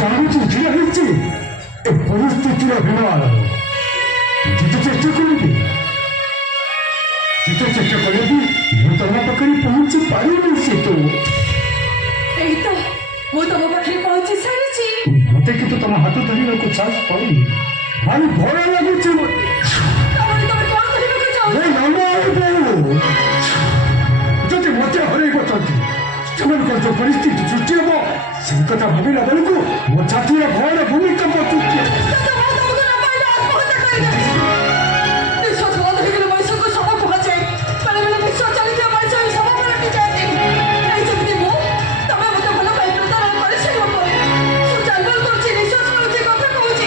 ଜାଣୁଛି ଛିଡ଼ା ହେଇଛି ଏ ପରିସ୍ଥିତିର ବିମାନ ଯେତେ ଚେଷ୍ଟା କରିବି ମୁଁ ତମ ପାଖରେ ପହଞ୍ଚି ପାରିବି ସେଠୁ এই তো ମୁଁ ତମ ପାଖରେ ପହଞ୍ଚି ସାରିଛି। ମତେ କିନ୍ତୁ ତମ ହାତ ଧରିବାକୁ ଚାନ୍ସ ପାଉନି ଭାରି ଭୟ ଲାଗୁଛି ତାମାନେ ତମେ କଣ କରିବାକୁ ଚାହୁଁଛ? ଯଦି ମତେ ହରେଇବଛନ୍ତି ସେମାନଙ୍କର ଯୋଉ ପରିସ୍ଥିତି ସୃଷ୍ଟି ହବ ସେଇ କଥା ଭାବିଲା ବେଳକୁ ମୋ ଜାତିର ଭୟର ଭୂମିକମ୍ପ ସୃଷ୍ଟି ହେବ। ନିଶ୍ୱାସ ବନ୍ଦ ହେଇଗଲେ ମଣିଷକୁ ଶବ କୁହାଯାଏ। ବେଳେବେଳେ ନିଶ୍ୱାସ ଚାଲିଥିବା ମଣିଷ ବି ଶବ ପାଲଟି ଯାଆନ୍ତି। ଏଇ ଯେମିତି ମୁଁ ତମେ ମତେ ଭଲ ପାଇ ପ୍ରତାରଣା କରିସାରିବା ପରେ ମୁଁ ଚାଲବାଲ କରୁଛି, ନିଶ୍ୱାସ ନେଉଛି, କଥା କହୁଛି,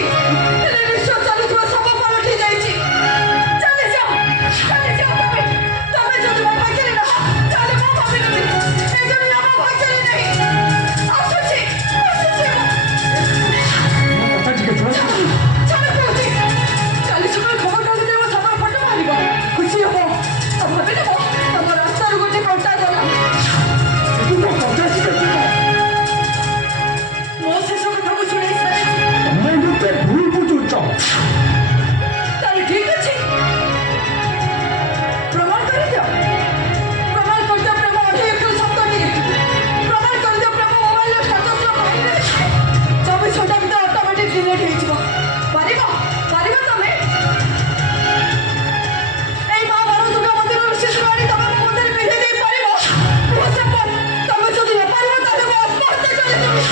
ହେଲେ ନିଶ୍ୱାସ ଚାଲୁଥିବା ଶବ ପାଲଟି ଯାଇଛି। ଚାଲିଯାଅ ତମେ ଯଦି ମୋ ପାଖରେ ନାହ ତାହେଲେ ମୁଁ ଭାବିନେବି ଏ ଦୁନିଆ ମୋ ଭାଗ୍ୟରେ ନାହିଁ। ଆସୁଛି ମୋ କଥା ଟିକେ ଶୁଣ। ଚାଲ କହୁଛି, କାଲି ସକାଳେ ଖବର କାଗଜରେ ମୋ ଶବର ଫଟୋ ବାହାରିବ। ଖୁସି ହବ ଆଉ ଭାବିନେବ ତମ ରାସ୍ତାରୁ ଗୋଟେ କଣ୍ଟା ଗଲା। ମୋ କଥା ଟିକେ ଶୁଣ। ମୋ ଶେଷ କଥାକୁ ଶୁଣେଇ ସାରିଛି। ତମେ ମତେ ଭୁଲ ବୁଝୁଛ। ତାହେଲେ ଠିକ ଅଛି, ପ୍ରମାଣ କରିଦିଅ। ପ୍ରମାଣ କରିଦିଅ ପ୍ରେମ ଅତିରିକ୍ତ ଶବ୍ଦ ଟିକେ। ପ୍ରମାଣ କରିଦିଅ ପ୍ରେମ ମୋବାଇଲର ଷ୍ଟାଟସର ଭାଇରେ 24 ଘଣ୍ଟା ଭିତରେ ଅଟୋମେଟିକ ଡିଲିଟ୍ ହେଇଯିବ। ପାରିବ ତମେ? ଏଇ ମା ବରଦୁର୍ଗା ମନ୍ଦିରରୁ ଶିଶୁ ଆଣି ତମେ ମୋ ମନ୍ଦିରରେ ପିନ୍ଧେଇ ଦେଇ ପାରିବ? ତମେ ଯଦି ନ ପାରିବ ତାହେଲେ ମୁଁ ଆତ୍ମହତ୍ୟା କରିଦେବି।